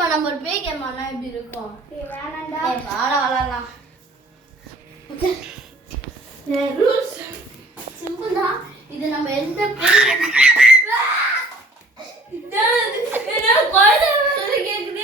இப்போ நம்ம ஒரு பேய் கேம் ஆனா எப்படி இருக்கும்? வேணாம்டா. வாடா விளையாடலாம். ரூல்ஸ் சிம்பிள் தான். இது நம்ம எந்த கேக்குது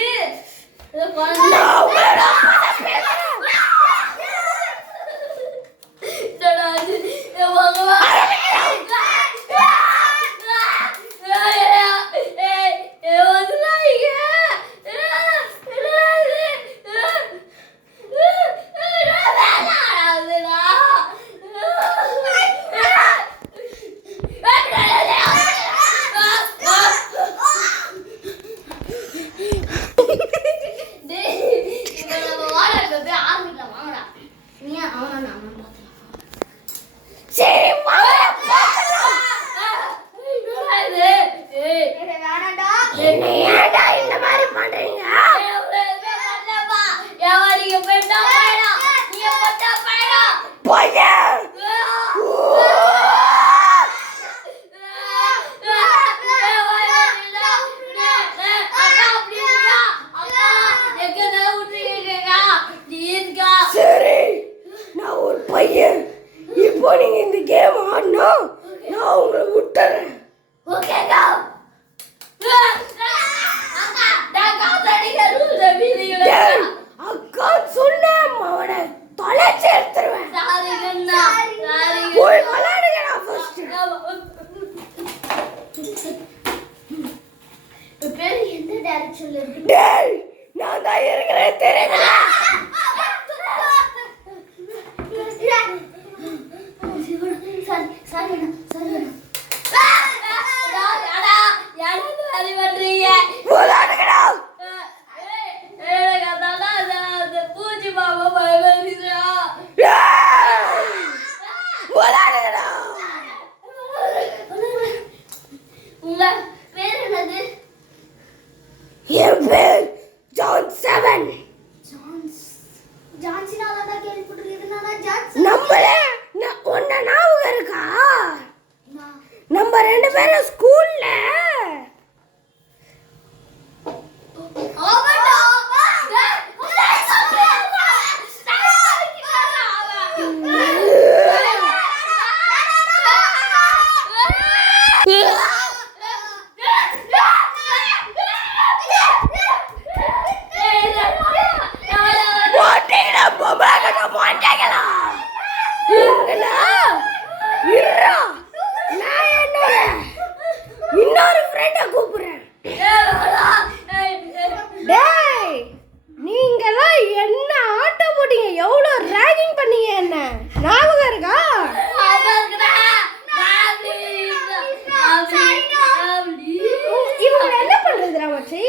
இப்போ நீங்க இந்த கேம் ஆடணும், நான் உங்களை விட்டுறேன். ஓகேடா? அக்கா சொன்னேன் அவனை தொலைச்சு எடுத்துருவேன். போய் விளையாடுங்கடா ஃபர்ஸ்ட். பேர் எந்த டைரக்ஷன்ல இருக்கு? டேய் நான் தான் இருக்கிறேன் தெரியுங்களா? என் பேர் ஜான் 7. நம்மளே ஒன்ன ஞாபகம் இருக்கா? நம்ம 2 பேரும் ஸ்கூல்ல இன்னொரு ஃப்ரெண்ட கூப்பிடுறேன். டேய் நீங்கலாம் என்ன ஆட்டம் போட்டீங்க, எவ்வளவு ராகிங் பண்ணீங்க, என்ன ஞாபகம் இருக்கா? இவங்க என்ன பண்றதுடா மச்சி?